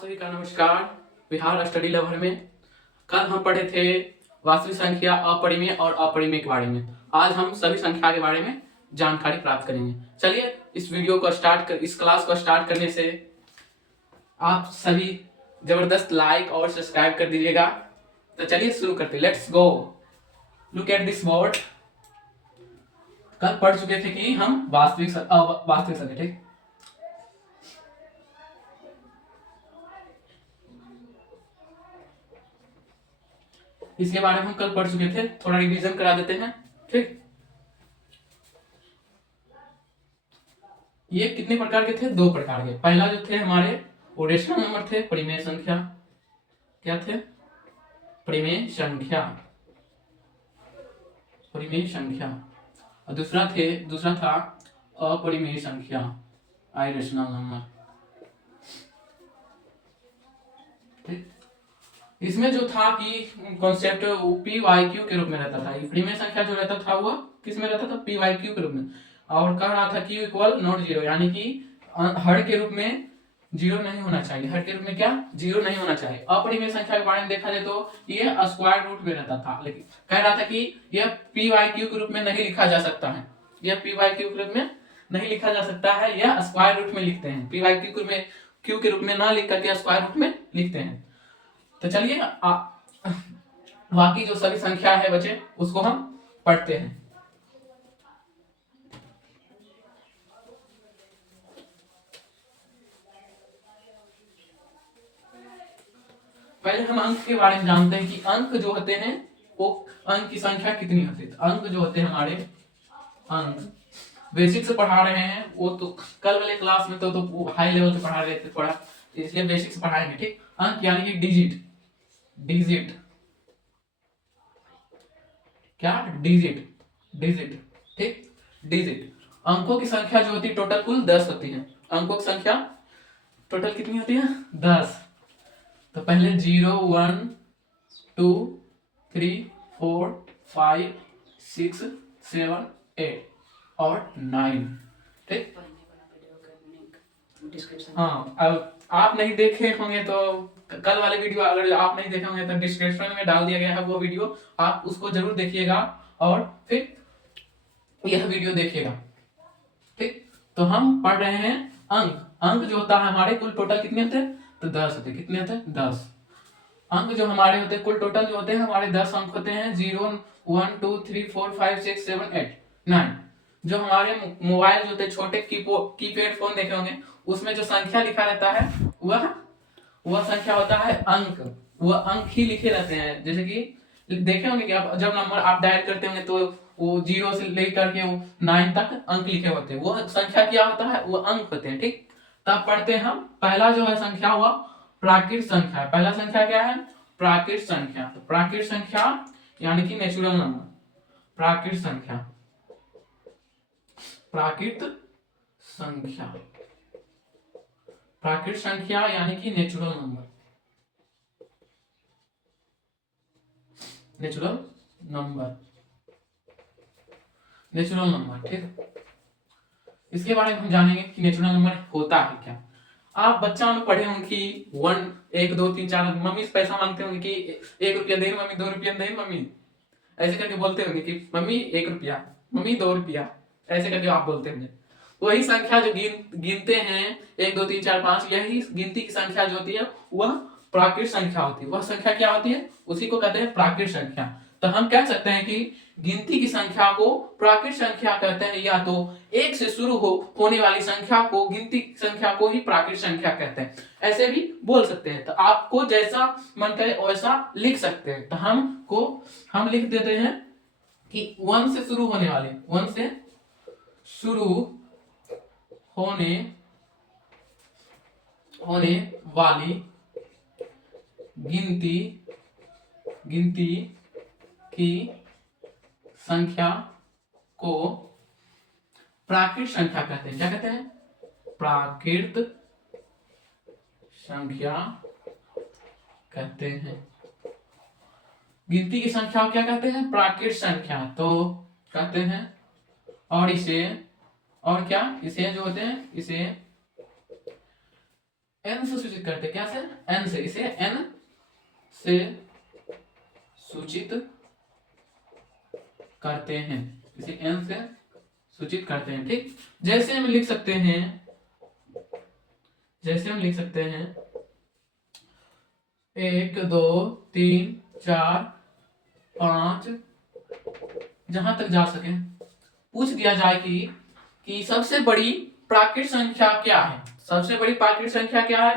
सभी का नमस्कार। बिहार स्टडी लवर में कल हम पढ़े थे वास्तविक संख्या, अपरिमेय और अपरिमेय के बारे में। आज हम सभी संख्या के बारे में जानकारी प्राप्त करेंगे। चलिए इस क्लास को स्टार्ट करने से आप सभी जबरदस्त लाइक और सब्सक्राइब कर दीजिएगा। तो चलिए शुरू करते हैं। Let's go. Look at this board. कल पढ़ चुके थे कि हम वास्तविक संख्या, ठीक। इसके बारे में हम कल पढ़ चुके थे, थोड़ा रिवीजन करा देते हैं, ठीक। ये कितने प्रकार के थे? 2 प्रकार के। पहला जो थे हमारे वो रेशनल नंबर थे, परिमेय संख्या। क्या थे? परिमेय संख्या, परिमेय संख्या। और दूसरा था अपरिमेय संख्या, इरेशनल नंबर, ठीक। इसमें जो था कि कॉन्सेप्ट पी वाई क्यू के रूप में रहता था। परिमेय संख्या जो रहता था वह किस में रहता था? पी वाई क्यू के रूप में। और कह रहा था क्यू इक्वल नॉट जीरो, यानी कि हर के रूप में जीरो नहीं होना चाहिए। हर के रूप में क्या? जीरो नहीं होना चाहिए। अपरिमेय संख्या के बारे में देखा जाए तो ये स्क्वायर रूट में रहता था, लेकिन कह रहा था कि यह पी वाई क्यू के रूप में नहीं लिखा जा सकता है। यह पी वाई क्यू के रूप में नहीं लिखा जा सकता है, यह स्क्वायर रूट में लिखते हैं। पी वाई क्यू के रूप में ना लिख करके स्क्वायर रूट में लिखते हैं। तो चलिए बाकी जो सभी संख्या है बच्चे उसको हम पढ़ते हैं। पहले हम अंक के बारे में जानते हैं कि अंक जो होते हैं वो अंक की संख्या कितनी होती है। अंक जो होते हैं हमारे, अंक बेसिक से पढ़ा रहे हैं, वो तो कल वाले क्लास में तो हाई लेवल से पढ़ा रहे थे थोड़ा, इसलिए बेसिक से पढ़ाएंगे, ठीक। अंक यानी कि डिजिट, डिजिट क्या? डिजिट, डिजिट, ठीक। डिजिट अंकों की संख्या जो होती है टोटल कुल 10 होती है। अंकों की संख्या टोटल कितनी होती है? 10। तो पहले 0 1 2 3 4 5 6 7 8 और 9, ठीक। हाँ, अब आप नहीं देखे होंगे तो कल वाले वीडियो अगर आप नहीं देखे होंगे तो डिस्क्रिप्शन में डाल दिया गया है वो वीडियो, आप उसको जरूर देखिएगा और फिर यह वीडियो देखिएगा, ठीक। तो हम पढ़ रहे हैं अंक। अंक जो होता है हमारे कुल टोटल कितने होते हैं? तो 10 होते हैं। कितने होते हैं? 10 अंक जो हमारे होते हैं। कुल टोटल जो होते हैं हमारे 10 अंक होते हैं। 0 1 2 3 4 5 6 7 8 9। जो हमारे मोबाइल जो होते हैं छोटे कीपैड फोन देखे होंगे, उसमें जो संख्या लिखा रहता है वह संख्या होता है अंक। वह अंक ही लिखे रहते हैं। जैसे कि देखे होंगे कि आप जब नंबर आप डायल करते होंगे तो वो 0 से लेकर के 9 तक अंक लिखे होते हैं, वो संख्या क्या होता है? वो अंक होते हैं, ठीक। तब पढ़ते हैं हम पहला जो है संख्या हुआ प्राकृत संख्या। पहला संख्या क्या है? प्राकृत संख्या। तो प्राकृत संख्या यानी कि नेचुरल नंबर। प्राकृत संख्या, प्राकृत संख्या, प्राकृत संख्या यानी कि natural number, natural number, natural number, ठीक। इसके बारे में हम जानेंगे कि नेचुरल नंबर होता है क्या। आप बच्चा में पढ़े होंगे कि 1 1 2 3 4, मम्मी से पैसा मांगते होंगे कि 1 रुपया दे मम्मी, 2 रुपया दे मम्मी, ऐसे करके बोलते होंगे कि मम्मी 1 रुपया, मम्मी 2 रुपया, ऐसे करके आप बोलते होंगे। वही संख्या जो गिनते हैं 1 2 3 4 5, यही गिनती की संख्या जो होती है वह प्राकृत संख्या होती है। वह संख्या क्या होती है? उसी को कहते हैं प्राकृत संख्या। तो हम कह सकते हैं कि गिनती की संख्या को प्राकृत संख्या कहते हैं, या तो 1 से शुरू होने वाली संख्या को, गिनती की संख्या को ही प्राकृत संख्या कहते हैं। ऐसे भी बोल सकते हैं। तो आपको जैसा मन करे वैसा लिख सकते हैं। तो हम लिख देते हैं कि 1 से शुरू होने वाली, 1 से शुरू होने वाली गिनती की संख्या को प्राकृत संख्या कहते हैं। क्या कहते हैं? प्राकृत संख्या कहते हैं। गिनती की संख्या को क्या कहते हैं? प्राकृत संख्या तो कहते हैं। और इसे, और क्या, इसे जो होते हैं, इसे एन से सूचित करते हैं, क्या से, एन से, इसे एन से सूचित करते हैं, इसे एन से सूचित करते हैं। ठीक, जैसे हम लिख सकते हैं, जैसे हम लिख सकते हैं 1 2 3 4 5, जहां तक जा सके। पूछ दिया जाए कि सबसे बड़ी प्राकृत संख्या क्या है, सबसे बड़ी प्राकृत संख्या क्या है,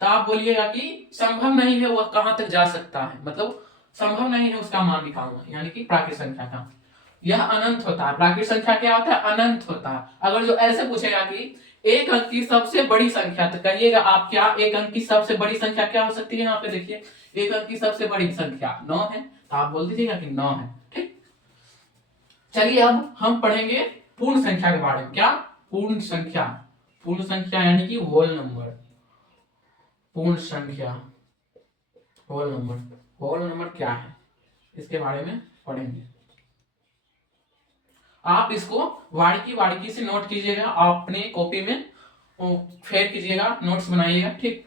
तो आप बोलिएगा कि संभव नहीं है वह कहां तक जा सकता है, मतलब संभव नहीं है उसका मान निकालना, यानी कि प्राकृत संख्या का यह अनंत होता है। प्राकृत संख्या क्या होता है, अनंत होता है। अगर जो ऐसे पूछेगा कि एक अंक की सबसे बड़ी संख्या, तो कहिएगा आप क्या, एक अंक की सबसे बड़ी संख्या क्या हो सकती है, यहाँ पे देखिए एक अंक की सबसे बड़ी संख्या 9 है, तो आप बोल दीजिएगा कि 9 है। ठीक, चलिए अब हम पढ़ेंगे पूर्ण संख्या के बारे में। क्या, पूर्ण संख्या, पूर्ण संख्या यानी कि होल नंबर, पूर्ण संख्या, होल नंबर, होल नंबर क्या है इसके बारे में पढ़ेंगे। आप इसको बारीकी बारीकी से नोट कीजिएगा, अपने कॉपी में फेर कीजिएगा, नोट्स बनाइएगा। ठीक,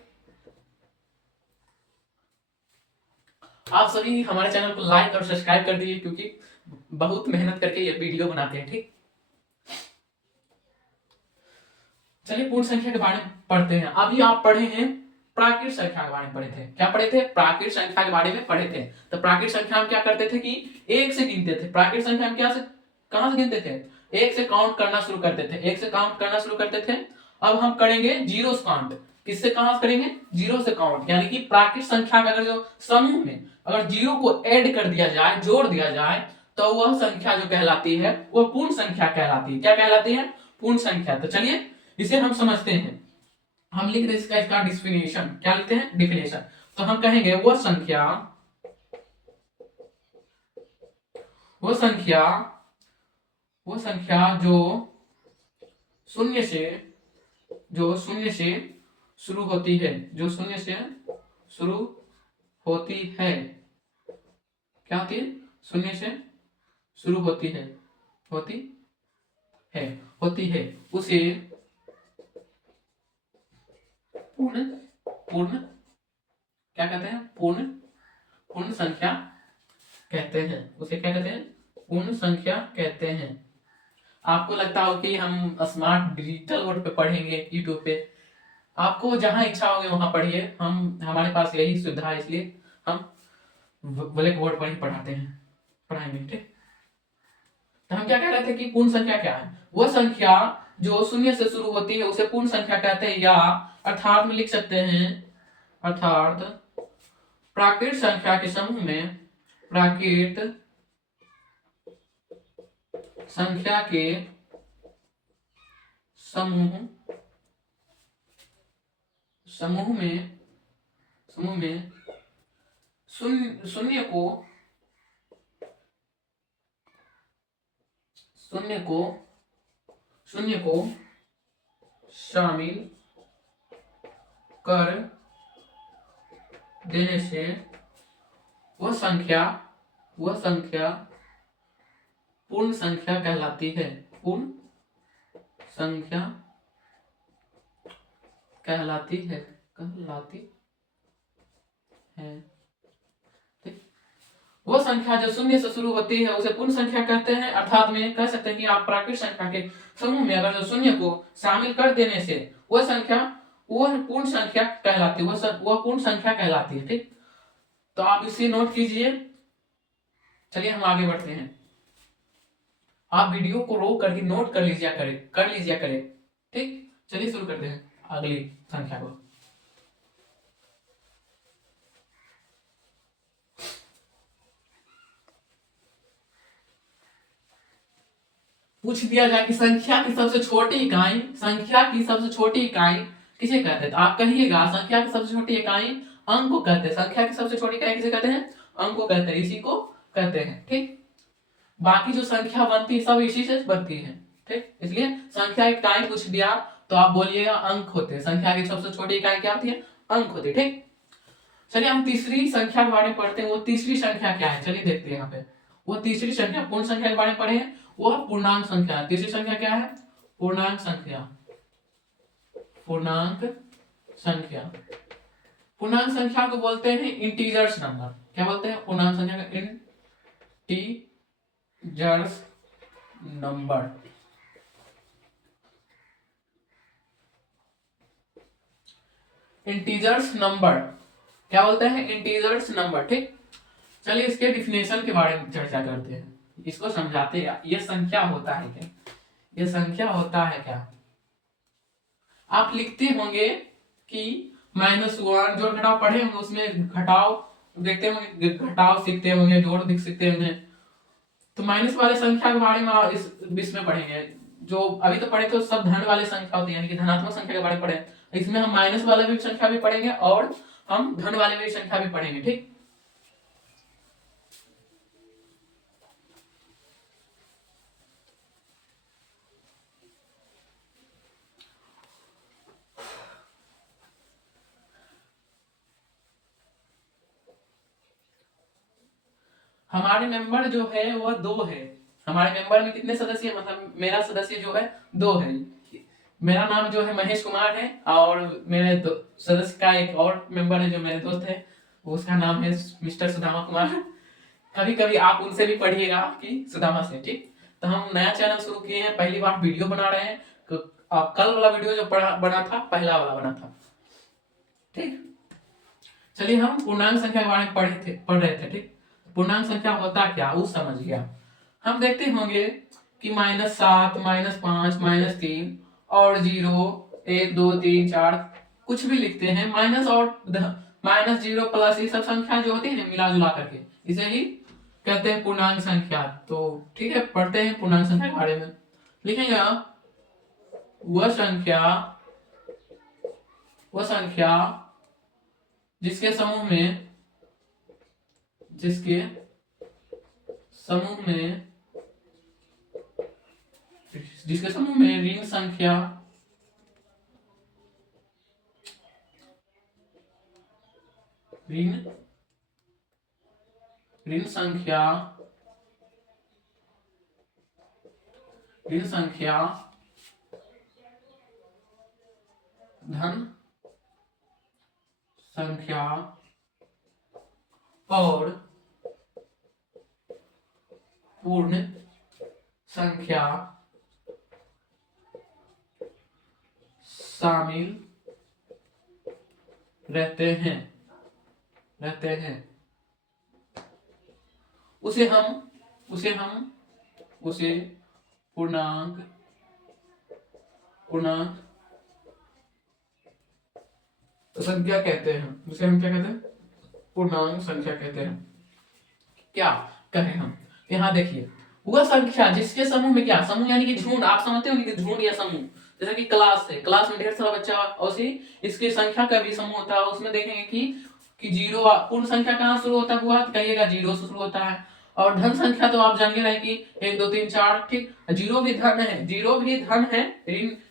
आप सभी हमारे चैनल को लाइक और सब्सक्राइब कर दीजिए, क्योंकि बहुत मेहनत करके ये वीडियो बनाते हैं। ठीक, चलिए पूर्ण संख्या के बारे में पढ़ते हैं। अभी आप पढ़े हैं प्राकृत संख्या के बारे में पढ़े थे, क्या पढ़े थे, प्राकृत संख्या के बारे में पढ़े थे। तो प्राकृत संख्या हम क्या करते थे कि एक से गिनते थे, प्राकृत संख्या हम क्या से, कहां से गिनते थे, एक से काउंट करना शुरू करते थे, एक से काउंट करना शुरू करते थे। अब हम करेंगे जीरो से काउंट, किससे कहां करेंगे, जीरो से काउंट, यानी कि प्राकृत संख्या का अगर जो समूह में अगर जीरो को ऐड कर दिया जाए, जोड़ दिया जाए, तो वह संख्या जो कहलाती है वह पूर्ण संख्या कहलाती है। क्या कहलाती है, पूर्ण संख्या। तो चलिए इसे हम समझते हैं, हम लिख रहे हैं इसका डिफिनेशन, क्या लिखते हैं, डिफिनेशन। तो हम कहेंगे वह संख्या, वो संख्या, वो संख्या जो शून्य से, जो शून्य से शुरू होती है, जो शून्य से शुरू होती है, क्या होती है, शून्य से शुरू होती है, होती है, होती है, उसे पूर्ण, पूर्ण क्या कहते हैं, पूर्ण, पूर्ण संख्या कहते हैं, उसे क्या कहते हैं, पूर्ण संख्या कहते हैं। आपको लगता हो कि हम स्मार्ट डिजिटल बोर्ड पे पढ़ेंगे, यूट्यूब पे, आपको जहां इच्छा होगी वहां पढ़िए, हम हमारे पास यही सुविधा है, इसलिए हम ब्लैक बोर्ड पर ही पढ़ाते हैं, पढ़ाएंगे। ठीक, तो हम क्या कह रहे थे कि पूर्ण संख्या क्या है, वह संख्या जो शून्य से शुरू होती है उसे पूर्ण संख्या कहते हैं, या अर्थात में लिख सकते हैं, अर्थात प्राकृत संख्या के समूह में, प्राकृत संख्या के समूह, समूह में, समूह में शून्य को, शून्य को, शून्य को शामिल कर देने से वह संख्या, वह संख्या पूर्ण संख्या कहलाती है, पूर्ण संख्या कहलाती है, कहलाती है। ठीक, वह संख्या जो शून्य से शुरू होती है उसे पूर्ण संख्या कहते हैं, अर्थात में कह सकते हैं कि आप प्राकृत संख्या के समूह में अगर जो शून्य को शामिल कर देने से वह संख्या, वह पूर्ण संख्या कहलाती है, वह पूर्ण संख्या कहलाती है। ठीक, तो आप इसे नोट कीजिए। चलिए हम आगे बढ़ते हैं, आप वीडियो को रोक करके नोट कर लीजिए, कर लीजिए करें। ठीक, चलिए शुरू करते हैं अगली संख्या को। पूछ दिया जाए कि संख्या की सबसे छोटी इकाई, संख्या की सबसे छोटी इकाई किसे कहते हैं, तो आप कहिएगा संख्या की सबसे छोटी इकाई अंक को कहते हैं, संख्या की सबसे छोटी इकाई किसे कहते हैं, अंक को कहते हैं, इसी को कहते हैं। ठीक, बाकी जो संख्या बनती है सब इसी से बनती है। ठीक, इसलिए संख्या इकाई पूछ दिया तो आप बोलिएगा अंक होते हैं, संख्या की सबसे छोटी इकाई क्या होती है, अंक होती है। ठीक, चलिए हम तीसरी संख्या के बारे में पढ़ते हैं, वो तीसरी संख्या क्या है, चलिए देखते हैं यहाँ पे। वो तीसरी संख्या पूर्ण संख्या के बारे में पढ़े हैं, वो पूर्णांक संख्या। तीसरी संख्या क्या है, पूर्णांक संख्या, पूर्णांक संख्या। पूर्णांक संख्या को बोलते हैं इंटीजर्स नंबर। क्या बोलते हैं? पूर्णांक संख्या का इंटीजर्स नंबर। इंटीजर्स नंबर क्या बोलते हैं? Integers number. ठीक, चलिए इसके डिफिनेशन के बारे में चर्चा करते हैं, इसको समझाते हैं। ये संख्या होता है क्या? ये संख्या होता है क्या? आप लिखते होंगे कि -1, जोड़ घटाव पढ़े होंगे, उसमें घटाव देखते होंगे, घटाव सीखते होंगे, जोड़ दिख सीखते होंगे। तो माइनस वाले संख्या के बारे में इसमें पढ़ेंगे। जो अभी तो पढ़े थे सब धन वाले संख्या होती है, यानी कि धनात्मक संख्या के बारे में पढ़े। इसमें हम माइनस वाले भी संख्या भी पढ़ेंगे और हम धन वाले भी संख्या भी पढ़ेंगे। ठीक, हमारे मेंबर जो है वह 2 है। हमारे मेंबर में कितने सदस्य? मतलब मेरा सदस्य जो है 2 है। मेरा नाम जो है महेश कुमार है और मेरे सदस्य का एक और मेंबर है जो मेरे दोस्त है, उसका नाम है मिस्टर सुदामा कुमार। कभी कभी आप उनसे भी पढ़िएगा कि सुदामा से। ठीक, तो हम नया चैनल शुरू किए हैं, पहली बार वीडियो बना रहे हैं। कल वाला वीडियो जो बना था, पहला वाला बना था। ठीक, चलिए हम पूर्णांक संख्या के बारे में पढ़ रहे थे। ठीक, पूर्णांक संख्या होता क्या वो समझ गया। हम देखते होंगे कि -7, -5, -3 और 0, 1, 2, 3, 4 कुछ भी लिखते हैं। माइनस और -0 प्लस ये सब संख्या जो होती है ना, मिला जुला करके इसे ही कहते हैं पूर्णांक संख्या। तो ठीक है, पढ़ते हैं पूर्णांक संख्या के बारे में। लिखेगा वह संख्या जिसके समूह में ऋण संख्या धन संख्या और पूर्ण संख्या शामिल रहते हैं उसे पूर्णांक संख्या कहते हैं। उसे हम क्या कहते हैं? पूर्णांक संख्या कहते हैं। क्या कहें हम? यहाँ देखिए, वह संख्या जिसके समूह में, क्या समूह यानी कि झुंड, आप समझते हो कि झुंड या समूह, जैसे कि क्लास है, क्लास में ढेर सारा बच्चा और इसकी संख्या का भी समूह होता है। उसमें देखेंगे कि जीरो, पूर्ण संख्या कहाँ शुरू होता हुआ? तो कहिएगा 0 से शुरू होता है। और धन संख्या तो आप जानिए रहे कि 1, 2, 3, 4। ठीक, जीरो भी धन है,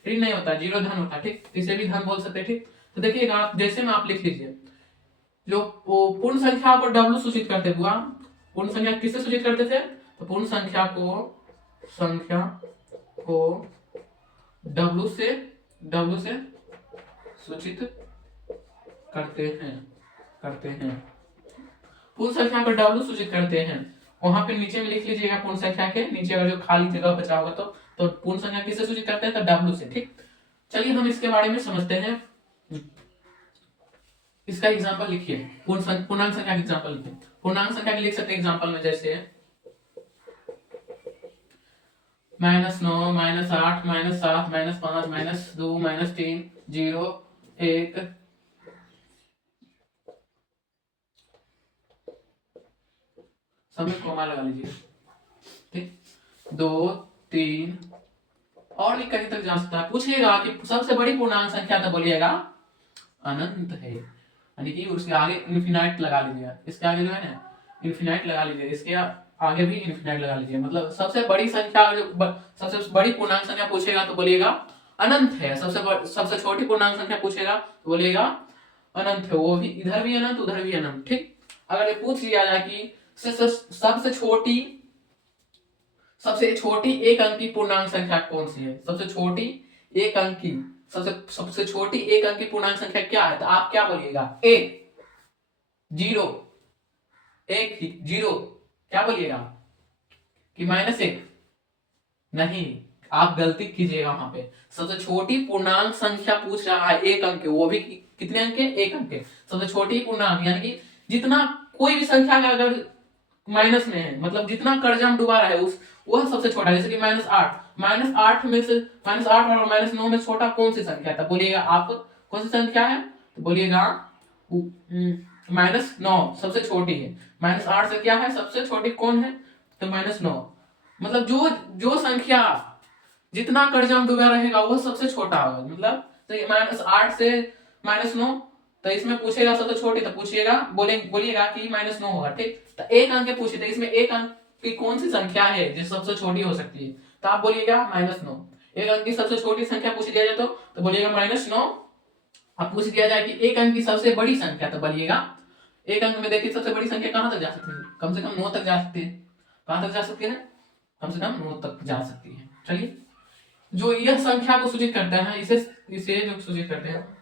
ऋण नहीं होता, जीरो धन होता है। ठीक, इसे भी धन बोल सकते हैं। ठीक, तो देखिएगा आप, जैसे में आप लिख लीजिए, जो पूर्ण संख्या को W सूचित करते हुआ, पूर्ण संख्या किससे सूचित करते थे? तो पूर्ण संख्या को W से सूचित करते हैं। पूर्ण संख्या को W सूचित करते हैं। वहां पे नीचे में लिख लीजिएगा, पूर्ण संख्या के नीचे अगर जो खाली जगह बचा होगा तो पूर्ण संख्या किससे सूचित करते हैं? तो W से। ठीक, चलिए हम इसके बारे में समझते हैं। इसका एग्जांपल लिखिए, पूर्णांक संख्या का एग्जांपल लिखिए। पूर्णांक संख्या के लिख सकते हैं एग्जांपल में, जैसे -9, -8, -7, -5, -2, -3, 0, 1, सब में कॉमा लगा लीजिए। ठीक, 2, 3 और भी कहीं तक जा सकता है। पूछेगा कि सबसे बड़ी पूर्णांक संख्या, तो बोलिएगा अनंत है, यानी कि उसके आगे इन्फिनाइट लगा लीजिए। इसके आगे जो है ना इन्फिनाइट लगा लीजिए, इसके आगे भी इन्फिनाइट लगा लीजिए। मतलब सबसे बड़ी संख्या, सबसे बड़ी पूर्णांक संख्या पूछेगा तो बोलिएगा अनंत है। सबसे छोटी पूर्णांक संख्या पूछेगा तो बोलिएगा अनंत है, वो भी इधर भी अनंत उधर भी अनंत। ठीक, अगर ये पूछ लिया जाए कि सबसे छोटी एक अंकी पूर्णांक संख्या कौन सी है? सबसे छोटी एक अंकी सबसे सबसे छोटी एक अंक की पूर्णांक संख्या क्या है, तो आप क्या बोलिएगा, एक, जीरो, एक, जीरो, क्या बोलिएगा कि -1? नहीं, आप गलती कीजिएगा वहां पे। सबसे छोटी पूर्णांक संख्या पूछ रहा है एक अंक के, वो भी कितने अंक के, एक अंक के। सबसे छोटी पूर्णांक यानी कि जितना कोई भी संख्या का अगर माइनस में है, मतलब जितना कर्जम डूबा रहा है उस, वह सबसे छोटा, जैसे कि -8, -8 में से, -8 और -9 में छोटा कौन सी संख्या था, बोलिएगा आप कौन सी संख्या है, तो बोलिएगा -9 सबसे छोटी है। -8 से क्या है सबसे छोटी कौन है, तो -9। मतलब जो जो संख्या जितना कर्जम डूबा रहेगा वो सबसे छोटा होगा। मतलब तो -8 से -9, तो इसमें पूछेगा सबसे छोटी, तो पूछिएगा बोलिएगा कि -9 होगा, ठीक। तो एक अंक पूछे, तो इसमें एक अंक की कौन सी संख्या है जो सबसे छोटी हो सकती है, तो आप बोलिएगा -9। एक अंक की सबसे छोटी संख्या पूछ दिया जाए तो बोलिएगा -9। अब पूछ दिया जाए कि एक अंक की सबसे बड़ी संख्या, तो बोलिएगा, एक अंक में देखिए सबसे बड़ी संख्या कहां तक जा सकती है, कम से कम 9 तक जा सकती है। कहां तक जा सकती है, कम से कम 9 तक जा सकती है। चलिए, जो यह संख्या को सूचित करता है, इसे इसे जो सूचित करते हैं,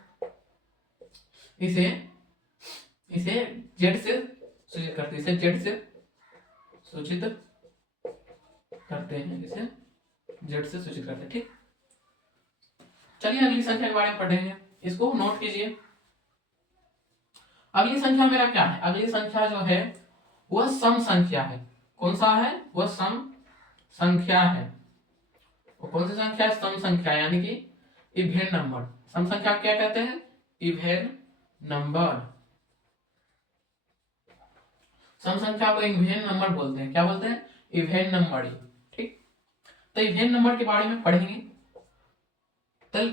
इसे इसे जेड से सूचित करते हैं, इसे जेड से सूचित करते हैं, इसे जेड से सूचित करते हैं, ठीक। चलिए अगली संख्या के बारे में पढ़ेंगे, इसको नोट कीजिए। अगली संख्या मेरा क्या है, अगली संख्या जो है वह सम संख्या है। कौन सा है, वह सम संख्या है। वो कौन सी संख्या है, सम संख्या, यानी कि इवेन नंबर। सम संख्या क्या कहते हैं, इवेन नंबर। सम संख्या को इवेन नंबर बोलते हैं, क्या बोलते हैं, इवेन नंबर, ठीक। तो इवेन नंबर के बारे में पढ़ेंगे। तो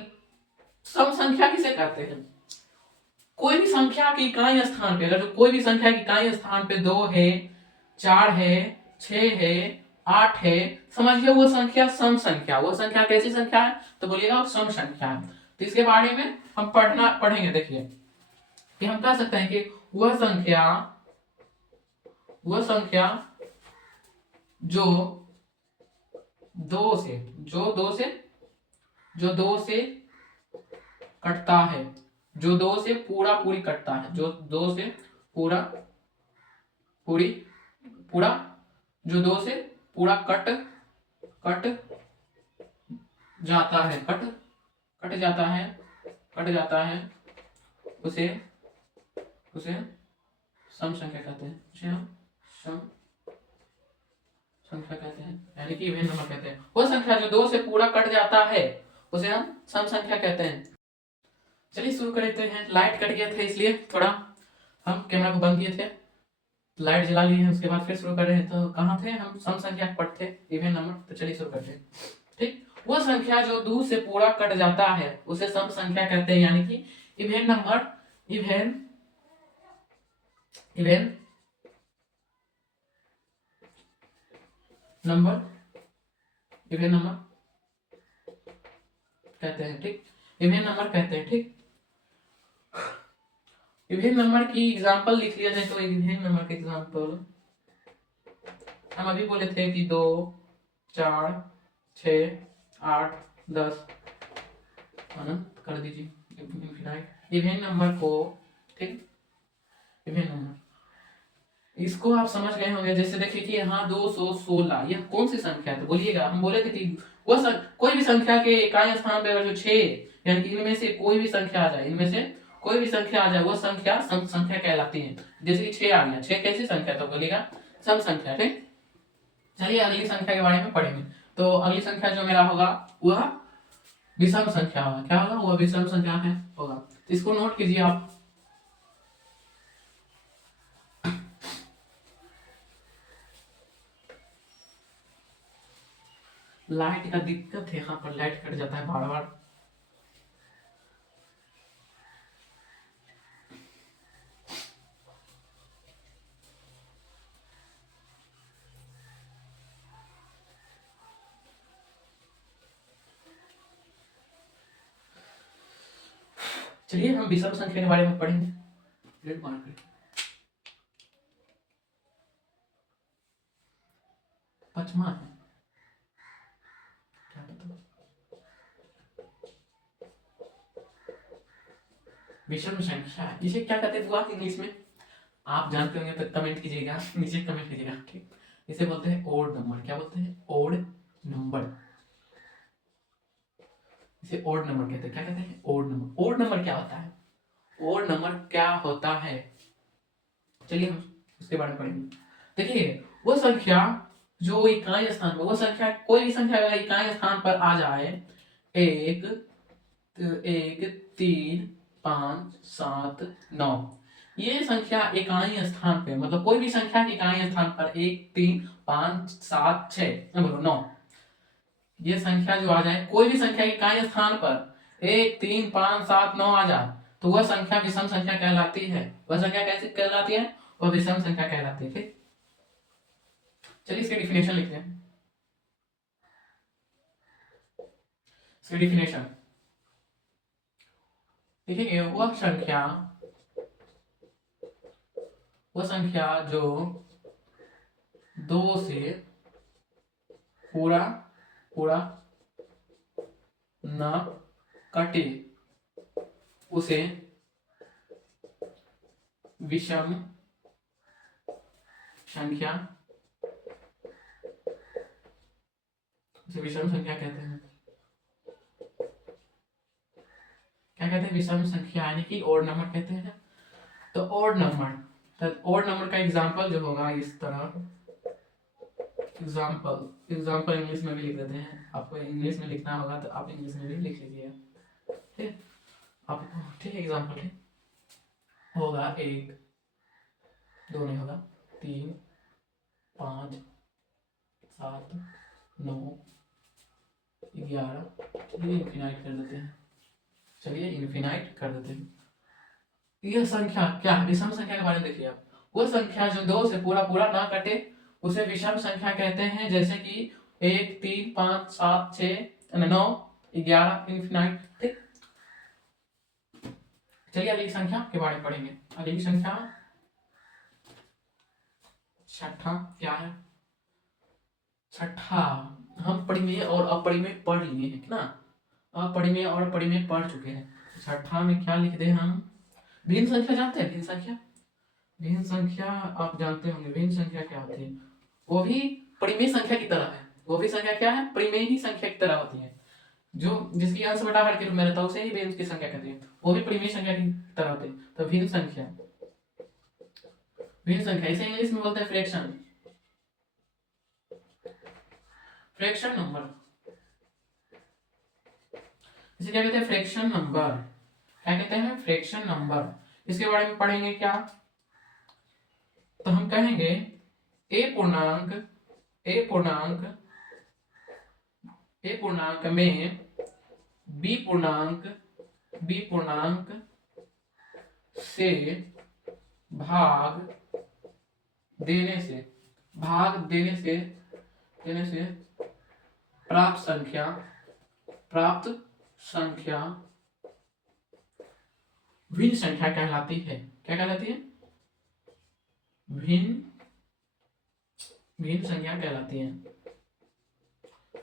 सम संख्या किसे कहते हैं, कोई भी संख्या के इकाई स्थान पे, अगर जो कोई भी संख्या के इकाई स्थान पे 2 है, 4 है, 6 है, 8 है, समझिए वो संख्या सम संख्या। वो संख्या कैसी संख्या है, तो बोलिएगा सम संख्या है। तो इसके बारे में हम पढ़ेंगे। देखिए कि हम कह सकते हैं कि वह संख्या जो दो से कटता है, जो 2 से पूरा पूरी कटता है, जो 2 से पूरा पूरी पूरा जो 2 से पूरा कट जाता है, कट जाता है, उसे सम संख्या कहते हैं, उसे हम सम संख्या कहते हैं, यानी कि इवेन नंबर कहते हैं। वो संख्या जो 2 से पूरा कट जाता है उसे हम सम संख्या कहते हैं। चलिए शुरू करते हैं। लाइट कट गया था इसलिए थोड़ा हम कैमरा को बंद किए थे, लाइट जला लिए हैं, उसके बाद फिर शुरू कर रहे हैं। तो कहाँ थे हम, सम संख्या पढ़ते इवेन नंबर। तो चलिए शुरू करते हैं, ठीक। वो संख्या जो 2 से पूरा कट जाता है उसे सम संख्या कहते हैं, यानी कि इवेन नंबर। इवेन नंबर कहते हैं, ठीक। इवेन नंबर कहते हैं, ठीक। इवेन नंबर की एग्जांपल लिख लिया जाए तो इवेन नंबर के एग्जांपल हम अभी बोले थे कि 2, 4, 6, 8, 10 अनंत कर दीजिए, इवेन नंबर को, ठीक। इवेन नंबर इसको आप समझ गए होंगे। जैसे देखिए कि यहाँ 216 यह कौन सी संख्या है, तो बोलिएगा, हम बोले थे कि वह कोई भी संख्या के इकाई स्थान पे अगर जो 6, यानी कि इनमें से कोई भी संख्या आ जाए, इनमें से कोई भी संख्या आ जाए, वह संख्या सम संख्या कहलाती है। जैसे कि 6 आ गया, 6 कैसी संख्या, तो बोलिएगा सम संख्या, ठीक। चलिए अगली संख्या के बारे में पढ़ेंगे। तो अगली संख्या जो मेरा होगा वह विषम संख्या होगा। क्या होगा, वह विषम संख्या है होगा। इसको नोट कीजिए आप। लाइट का दिक्कत है, यहाँ पर लाइट कट जाता है बार बार। चलिए हम विषम संख्या के बारे में पढ़ेंगे। रेड मार्क करें। पचमा है, क्या बताओ? विषम संख्या इसे क्या कहते हैं बुआ इंग्लिश में? आप जानते होंगे तो कमेंट कीजिएगा, नीचे कमेंट कीजिएगा। ठीक, इसे बोलते हैं ओड नंबर। क्या बोलते हैं? Odd number. इसे ओड नंबर कहते हैं। क्या कहते हैं? Odd number. ओड नंबर क्या होता है? ओड नंबर क्या होता है? चलिए हम उसके बारे में पढ़ेंगे। देखिए, वो संख्या जो इकाई स्थान पर, वो संख्या कोई भी संख्या अगर इकाई स्थान पर आ जाए, एक, एक, 3, 5, 7, 9, ये संख्या इकाई स्थान पे, मतलब कोई भी संख्या की इकाई स्थान पर 1, 3, 5, 7, 6 बोलो 9, ये संख्या जो आ जाए, कोई भी संख्या की इकाई स्थान पर 1, 3, 5, 7, 9 आ जाए, तो वह संख्या विषम संख्या कहलाती है। वह संख्या कैसे कहलाती है? वह विषम संख्या कहलाती है। ठीक, चलिए इसकी डिफिनेशन लिखते हैं। इसकी डिफिनेशन देखिए, वह संख्या जो 2 से पूरा पूरा न कटे उसे विषम संख्या कहते हैं। क्या कहते हैं? विषम संख्या, यानी कि ओड नंबर कहते हैं। तो ओड नंबर का एग्जांपल जो होगा इस तरह, एग्जांपल इंग्लिश में भी लिख देते हैं। आपको इंग्लिश में लिखना होगा तो आप इंग्लिश में भी लिख लीजिए। ठीक, आपको ठीक एग्जांपल है, होगा 1, 2 नहीं होगा, 3, 5, 7, 9, 11, चलिए इनफिनाइट कर देते हैं। चलिए इनफिनाइट कर देते हैं। यह संख्या क्या है? विषम संख्या के बारे में देखिए आप। वो संख्या जो 2 से पूरा पूरा ना कटे उसे विषम संख्या कहते हैं। जैसे कि 1, 3, 5, 7, 6, 9, 11 इनफिनाइट। ठीक, चलिए अगली संख्या के बारे में पढ़ेंगे। अगली संख्या छठा क्या है? छठा हम परिमेय और अपरिमेय पढ़ लिए हैं ना, अपरिमेय और परिमेय पढ़ चुके हैं। छठा में क्या लिख दे हम? भिन्न संख्या जानते हैं? भिन्न संख्या आप जानते होंगे। भिन्न संख्या क्या होती है? वो भी परिमेय संख्या की तरह है। वो भी संख्या क्या है? परिमेय ही संख्या की तरह होती है। जो जिसकी अंश बटा हर के रूप में रहता है उसे ही भिन्न की संख्या कहते हैं। वो भी परिमेय संख्या की तरह होते हैं। तो भिन्न संख्या इसे इंग्लिश में बोलते हैं फ्रैक्शन। फ्रैक्शन नंबर इसे क्या कहते हैं? Fraction number. क्या कहते हैं? Fraction number. इसके बारे में पढ़ेंगे क्या? तो हम कहेंगे ए पूर्णांक में बी पूर्णांक से भाग देने से प्राप्त संख्या भिन्न संख्या कहलाती है। क्या कहलाती है? भिन्न संख्या कहलाती है।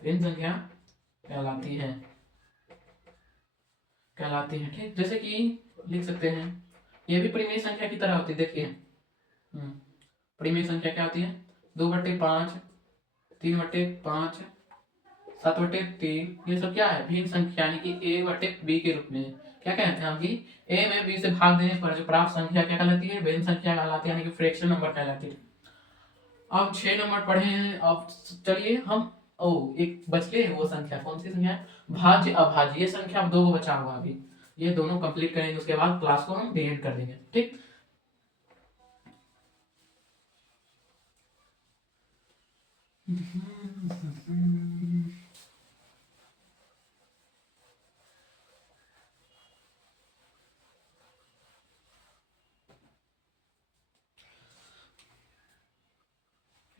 भिन्न संख्या कहलाती है। ठीक, जैसे कि लिख सकते हैं, ये भी परिमेय संख्या की तरह होती है। देखिए, परिमेय संख्या क्या होती है? 2/5, 3/5, 7/3, ये सब क्या है? भिन्न संख्या, यानी कि a/b के रूप में। क्या कहते हैं हम कि a में b से भाग देने पर जो प्राप्त संख्या क्या कहलाती है? भिन्न संख्या कहलाती है, यानी कि फ्रैक्शन नंबर कहलाती है। अब 6 नंबर पढ़े हैं। अब चलिए हम एक बच गए, वो संख्या कौन सी संख्या है? भाज्य अभाज्य। ये संख्या अब 2 बचा हुआ अभी, ये दोनों कंप्लीट करेंगे, उसके बाद क्लास को हम डिलीट कर देंगे। ठीक,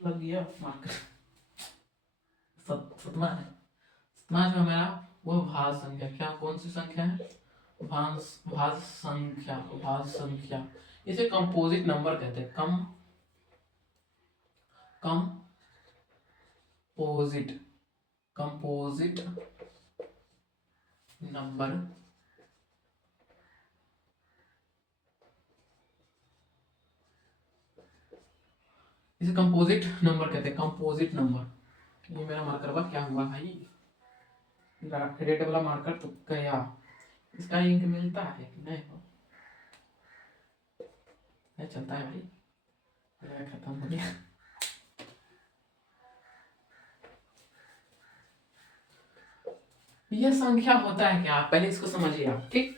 लग गया मार्कर। सतमा है। सतमा जो मेरा वो भाज्य संख्या, क्या कौन सी संख्या है? भाज्य संख्या। इसे कंपोजिट नंबर कहते हैं। कंपोजिट नंबर इसे कंपोजिट नंबर कहते हैं, कंपोजिट नंबर। ये मेरा मार्कर बा क्या हुआ भाई, रेड वाला मार्कर तो गया, इसका इंक मिलता है कि नहीं हो, नहीं चलता है भाई, खत्म हो गया। यह संख्या होता है क्या, पहले इसको समझिए आप, ठीक।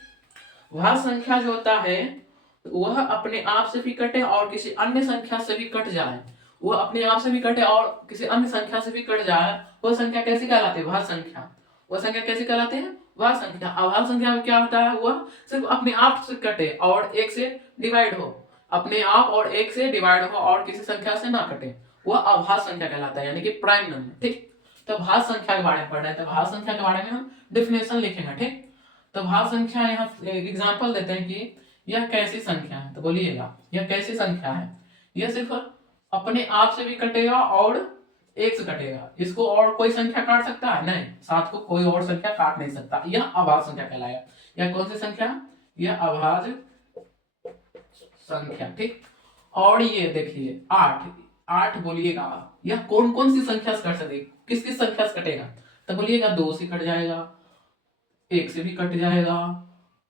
वह संख्या जो होता है वह अपने आप से भी कटे और किसी अन्य संख्या से भी कट जाए, वह अपने आप से भी कटे और किसी अन्य संख्या से भी कट जाए, वह संख्या कैसी कहलाती है, वह संख्या। वह संख्या कैसी कहलाती है, वह संख्या। अभाज्य संख्या में क्या होता है, वह सिर्फ अपने आप से कटे और एक से डिवाइड हो, अपने आप और एक से डिवाइड हो और किसी संख्या से ना कटे, वह अभाज्य संख्या कहलाता है, यानी कि प्राइम नंबर, ठीक। तो भाज्य संख्या के बारे में पढ़ रहे हैं, तो भाज्य संख्या के बारे में हम डिफिनेशन लिखेंगे, ठीक। तो भाज्य संख्या यहाँ एग्जांपल देते हैं कि यह कैसी संख्या है, तो बोलिएगा यह कैसी संख्या है, यह सिर्फ अपने आप से भी कटेगा और एक से कटेगा, इसको और कोई संख्या काट सकता है नहीं, साथ को कोई और संख्या काट नहीं सकता, यह अभाज्य संख्या कहलाएगा। यह कौन सी संख्या, यह अभाज्य संख्या, ठीक। और ये देखिए 8, 8 बोलिएगा यह कौन कौन सी संख्या से कट सकते, किस किस संख्या से कटेगा, तो बोलिएगा 2 से कट जाएगा, 1 से भी कट जाएगा,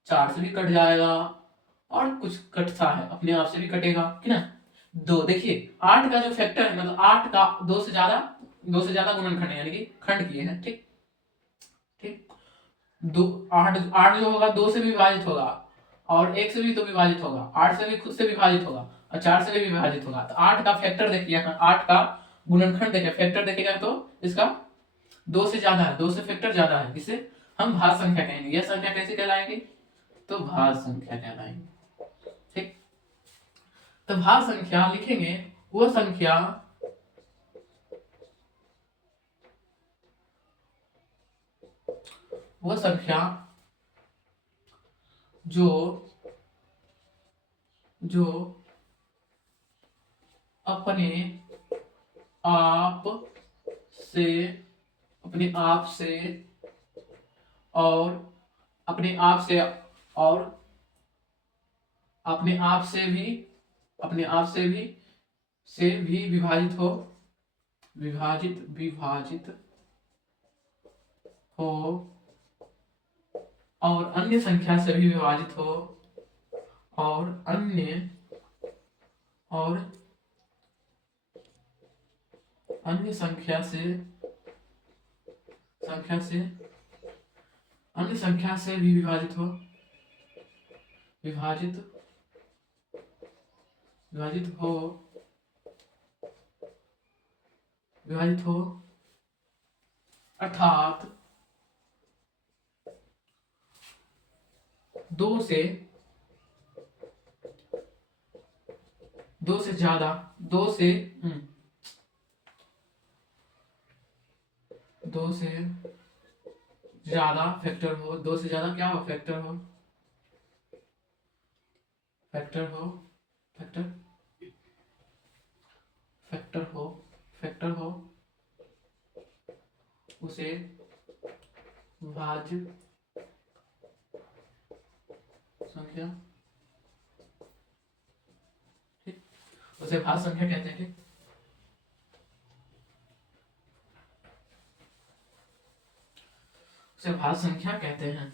4 से भी कट जाएगा, और कुछ कटता है अपने आप से भी कटेगा, है ना। 2 देखिए 8 का जो फैक्टर है, मतलब 8 का 2 से ज्यादा गुणनखंड है, यानी कि खंड किए हैं, ठीक ठीक। 8 जो होगा 2 से भी विभाजित होगा और 1 से भी तो विभाजित होगा, 8 से भी खुद से विभाजित होगा और 4 से भी विभाजित होगा, तो 8 का फैक्टर देखिए, 8 का गुणनखंड देखिए, फैक्टर देखिएगा तो इसका 2 से ज्यादा है, 2 से फैक्टर ज्यादा है, इसे हम भाज्य संख्या कहेंगे। यह संख्या कैसे कहलाएगी, तो भाज्य संख्या कहलाएंगे, ठीक। तो भाज्य संख्या लिखेंगे वो संख्या जो अपने आप से और अपने आप से भी विभाजित हो और अन्य संख्या से भी विभाजित हो और अन्य संख्या से भी विभाजित हो अर्थात 2 से ज्यादा, 2 से ज्यादा फैक्टर हो, 2 से ज्यादा क्या हो, फैक्टर हो उसे भाज्य संख्या, ठीक, उसे भाज्य संख्या कहते हैं, ठीक। उसे भाज्य संख्या कहते हैं।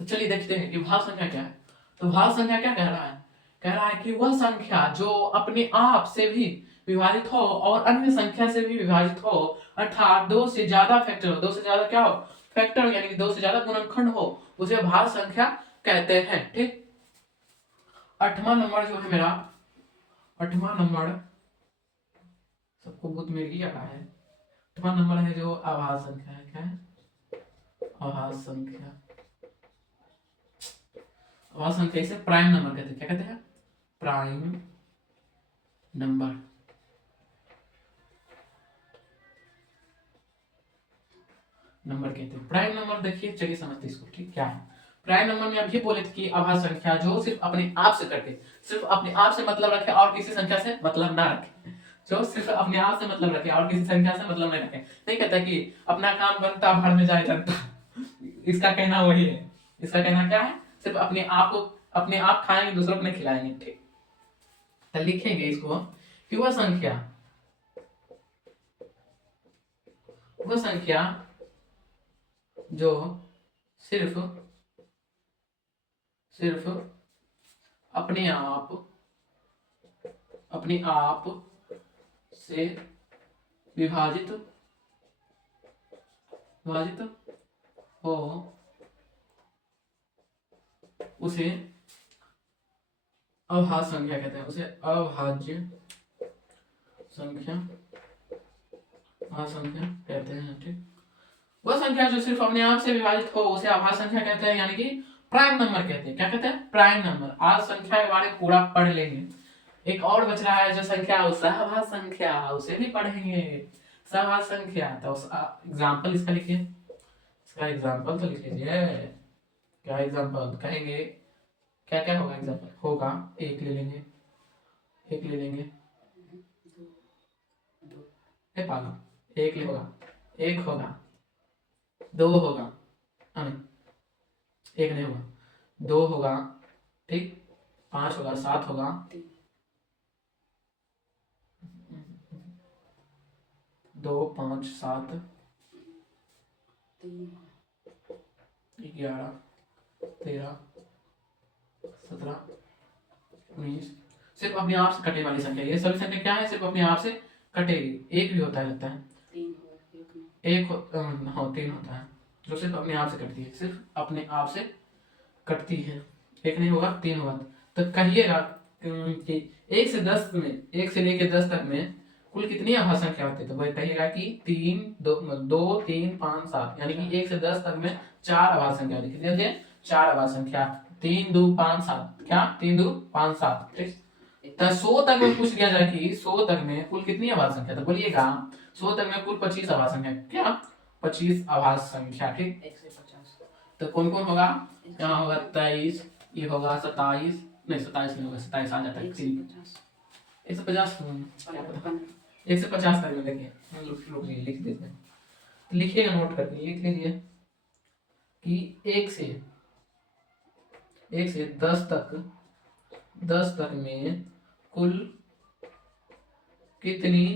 तो चलिए देखते हैं कि भाज्य संख्या क्या है। तो भाज्य संख्या क्या कह रहा है, कि वह संख्या जो अपने आप से भी विभाजित हो और अन्य संख्या से भी विभाजित हो, अर्थात 2 से ज्यादा फैक्टर हो, 2 से ज्यादा क्या हो, फैक्टर, यानी कि 2 से ज्यादा गुणनखंड हो, उसे भाज्य संख्या कहते हैं, ठीक। 8वां नंबर जो है मेरा, 8वां नंबर सबको बहुत मिल ही आ रहा है, 8वां नंबर है जो अभाज्य संख्या है, क्या है, अभाज्य संख्या। अभाज्य संख्या इसे प्राइम नंबर कहते हैं, क्या कहते हैं, प्राइम नंबर। कहते हैं प्राइम नंबर। देखिए चलिए समझते इसको, ठीक, क्या है प्राइम नंबर में अभी बोले थे कि अभाज्य संख्या जो सिर्फ अपने आप से कटे, सिर्फ अपने आप से मतलब रखे और किसी संख्या से मतलब ना रखे, जो सिर्फ अपने आप से मतलब रखे और किसी संख्या से मतलब नहीं रखे। नहीं कहता कि अपना काम बनता भर में जाए जनता, इसका कहना वही है। इसका कहना क्या है, सिर्फ अपने आप को, अपने आप खाएंगे, दूसरों को नहीं खिलाएंगे। ठीक, तो लिखेंगे इसको कि वह संख्या जो सिर्फ सिर्फ अपने आप से विभाजित हो, उसे अभाज्य संख्या कहते हैं। उसे अभाज्य संख्या कहते हैं। ठीक, वह संख्या जो सिर्फ अपने आप से विभाजित हो उसे अभाज्य संख्या कहते हैं, यानी कि प्राइम नंबर कहते हैं। क्या कहते हैं? Prime number. आज संख्या के बारे में पूरा पढ़ लेंगे। एक और बच रहा है जो संख्या, सहभाज्य संख्या, उसे भी पढ़ेंगे। सहभाज्य संख्या, तो एग्जांपल इसका लिखिए। इसका एग्जांपल तो लिख लीजिए। क्या एग्जांपल कहेंगे? क्या क्या होगा एग्जांपल? होगा, एक ले लेंगे, पागल, एक ले होगा, एक होगा, दो होगा, एक नहीं होगा, दो होगा, ठीक, 5 होगा, 7 होगा, 2 5 7 11 13 17 19। सिर्फ अपने आप से कटने वाली संख्या। ये सभी संख्या क्या है? सिर्फ अपने आप से कटेगी। एक भी होता है, लगता है एक हाँ 3 होता है जो सिर्फ अपने आप से कटती है, सिर्फ अपने आप से कटती है। एक नहीं होगा, 3 होगा। तो कहिएगा कि 1 से 10 में, 1 से लेके 10 तक में कुल कितनी अभाज्य संख्या होती है? तो वही कहिएगा कि 3 2 3 5 7, यानी कि 1 से 10 तक में 4 अभाज्य संख्या होती है। कितनी होती है? 4 अभाज्य संख्या। 3 2 5 7, क्या 3 2 5 7। ठीक, तो 100 तक में पूछ लिया जाए कि 100 तक में कुल कितनी अभाज्य संख्या? तो बोलिएगा 100 तक में कुल 25 अभाज्य संख्या। क्या? 25 अभाज्य संख्या। ठीक, 1 से 50। तो कौन कौन होगा? यहाँ होगा 23, ये होगा 27, नहीं 27 नहीं होगा, 27 आ जाता है। 150 1 से 50 तक में देखिए, लिख देते हैं। तो लिखिएगा, नोट करके लिख लीजिए कि 1 से 10 तक में कुल कितनी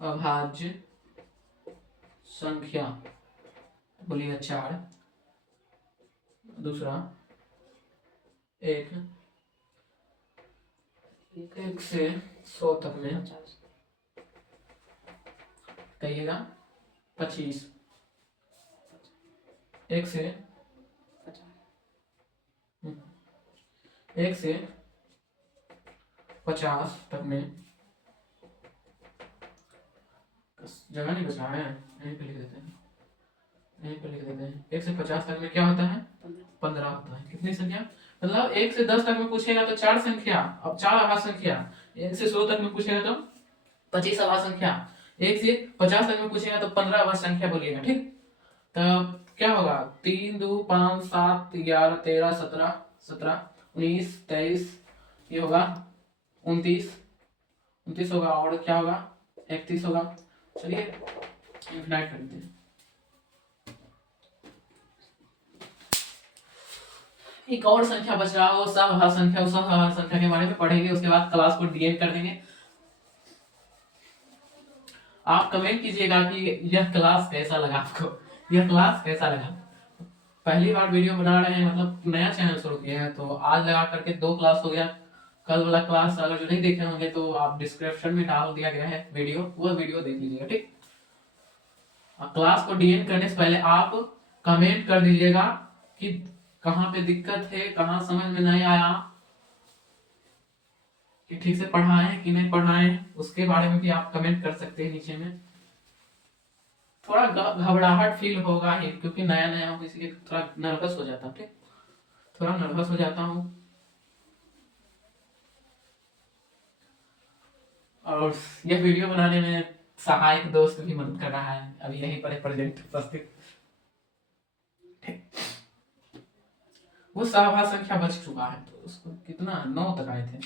अभाज्य संख्या? बोलिएगा 4। दूसरा 1 से 100 तक में कहिएगा 25। 1 से 50 तक में, जगह नहीं बच रहा है, यहीं पे लिख देते हैं, 1 से 50 तक में क्या होता है? 15 होता है। कितनी संख्या? मतलब 1 से 10 तक में पूछेगा तो 4 संख्या, अब 4 अभाज्य संख्या। 1 से 100 तक में पूछेगा तो 25 अभाज्य संख्या। 1 से 50 तक में पूछेगा तो 15 अभाज्य संख्या बोलिएगा। ठीक, तो क्या होगा? 3 2 5 7 11 13 17 19 23, ये होगा 29 होगा, और क्या होगा? 31 होगा। चलिए इनफिनाइट करते हैं। एक और संख्या बच रहा हो, सहभाज्य संख्या। उस सहभाज्य संख्या के बारे में पढ़ेंगे, उसके बाद क्लास को डीएड कर देंगे। आप कमेंट कीजिएगा कि यह क्लास कैसा लगा आपको, यह क्लास कैसा लगा। पहली बार वीडियो बना रहे हैं, मतलब नया चैनल शुरू किया है, तो आज लगा करके 2 क्लास हो गया। कल वाला क्लास अगर जो नहीं देखे होंगे तो आप डिस्क्रिप्शन में डाल दिया गया है वीडियो, वो वीडियो देख लीजिएगा। ठीक, क्लास को डीएड करने से पहले आप कमेंट कर दीजिएगा कि कहाँ पे दिक्कत है, कहाँ समझ में नहीं आया, कि ठीक से पढ़ाएं कि नहीं पढ़ाएं, उसके बारे में भी आप कमेंट कर सकते हैं नीचे में। थोड़ा घबराहट फील होगा ही, क्योंकि नया नया हूँ, इसलिए थोड़ा नर्वस हो जाता हूँ। ठीक, थोड़ा नर्वस हो जाता हूँ। और यह वीडियो बनाने में सहायक दोस्त भी मदद कर रहा है, अभी यहीं पर प्रेजेंट उपस्थित। वो सहभाज्य संख्या बच चुका है, तो उसको कितना 9 तक आए थे,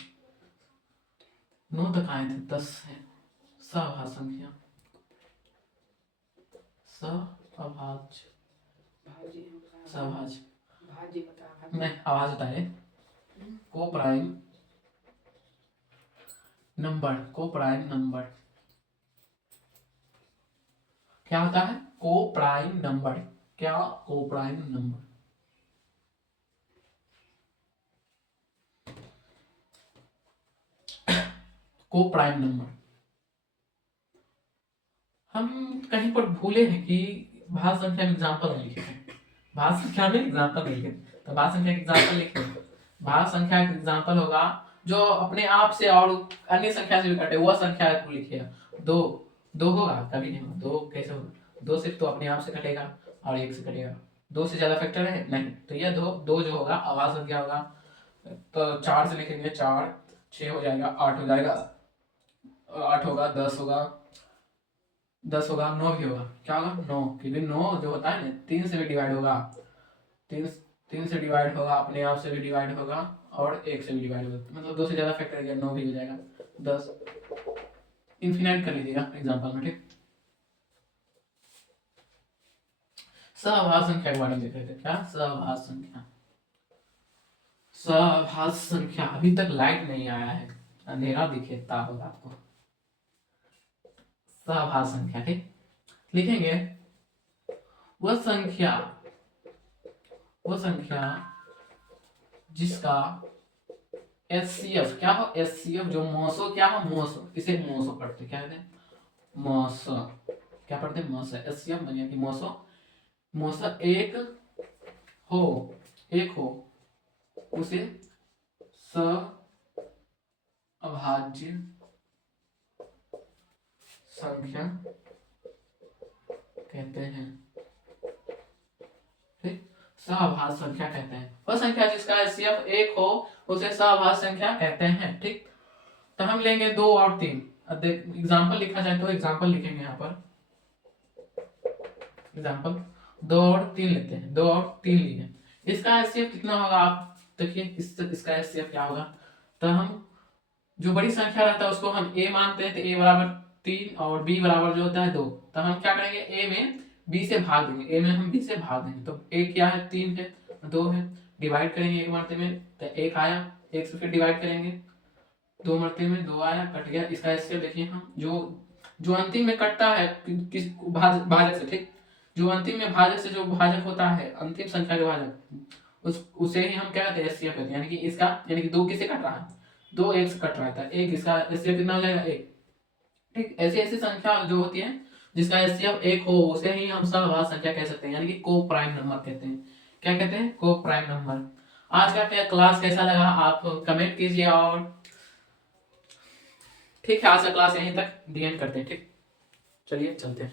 9 तक आए थे, 10 है सहभाज्य संख्या। अभाज्य, भाज्य सभाज्य, भाज्य होता है। नहीं आवाज होता है को प्राइम नंबर। को प्राइम नंबर क्या होता है? को प्राइम नंबर। क्या? को प्राइम नंबर। को प्राइम नंबर हम कहीं पर भूले हैं कि भाज्य संख्या में एग्जाम्पल नहीं लिखे हैं। भाज्य संख्या में एग्जाम्पल नहीं लिखे, तो भाज्य संख्या एग्जाम्पल लिखे। भाज्य संख्या का एग्जाम्पल होगा जो अपने आप से और अन्य संख्या से भी कटे, वह संख्या को लिखिएगा। दो, दो होगा? कभी नहीं होगा। दो कैसे होगा? दो सिर्फ तो अपने आप से कटेगा और एक से कटेगा। दो से ज्यादा फैक्टर है नहीं, तो यह दो जो होगा अभाज्य संख्या होगा। तो 4 से लिखेंगे, 4 6 हो जाएगा, 8 हो जाएगा, 8 होगा, 10 होगा, 10 होगा, 9 भी होगा। क्या होगा? 9, क्योंकि 9 जो होता है ना 3 से भी डिवाइड होगा। 3 से डिवाइड होगा, अपने आप से भी डिवाइड होगा और 1 से भी डिवाइड होगा। मतलब 2 से ज्यादा फैक्टर है, 9 भी हो जाएगा। 10 इन्फिनाइट कर लीजिएगा एग्जाम्पल में, ठीक। सहभाज्य संख्या के बारे में देख रहे थे। क्या? सहभाज्य संख्या। सहभाज्य संख्या, अभी तक लाइट नहीं आया है, अंधेरा दिखता होगा आपको। सहभाज्य संख्या, ठीक। लिखेंगे वह संख्या जिसका एचसीएफ क्या हो? एचसीएफ जो मोसो क्या हो? मोसो, इसे मोसो पढ़ते क्या कहते हैं? मोसो। क्या पढ़ते हैं? मोसो। एचसीएफ बनिया कि मोसो। मोसो एक हो उसे सहअभाज्य संख्या कहते हैं, ठीक। सहअभाज्य संख्या कहते हैं वह संख्या जिसका एचसीएफ 1 हो उसे सहअभाज्य संख्या कहते हैं, ठीक। तो हम लेंगे 2 और 3। एग्जाम्पल लिखा जाए तो एग्जाम्पल लिखेंगे यहाँ पर। एग्जाम्पल 2 और 3 लेते हैं। 2 और 3 लिए, इसका एचसीएफ कितना होगा? आप देखिए इसका एचसीएफ क्या होगा। तो हम जो बड़ी संख्या रहता है उसको हम a मानते हैं, तो a बराबर 3 और b बराबर जो होता है 2। तो हम क्या करेंगे? a में b से भाग देंगे। a में हम b से भाग देंगे, तो a क्या है? 3 है, 2 है। डिवाइड करेंगे एक मरते में, तो 1 आया। 1 से फिर डिवाइड करेंगे, 2 मरते में 2 आया, कट गया। इसका एचसीएफ देखिए हम जो अंतिम में कटता है किस भाजक से, ठीक। जो अंतिम में भाजक से जो भाजक होता है, अंतिम संख्या के भाजक, उसे ही हम क्या कहते हैं? एचसीएफ कहते हैं। यानी कि इसका, यानी कि 2 किससे कट रहा है? 2 1 से कट रहा था, 1 इसका एचसीएफ कितना हो जाएगा? 1, ठीक। ऐसी ऐसी संख्या जो होती है जिसका एचसीएफ 1 हो उसे ही हम सहअभाज्य संख्या कह सकते हैं, यानी कि को प्राइम नंबर कहते हैं। क्या कहते हैं? को प्राइम नंबर। आज का क्लास कैसा लगा आप कमेंट कीजिए, और ठीक है आज का क्लास यहीं तक दी एंड करते हैं, ठीक। चलिए चलते हैं।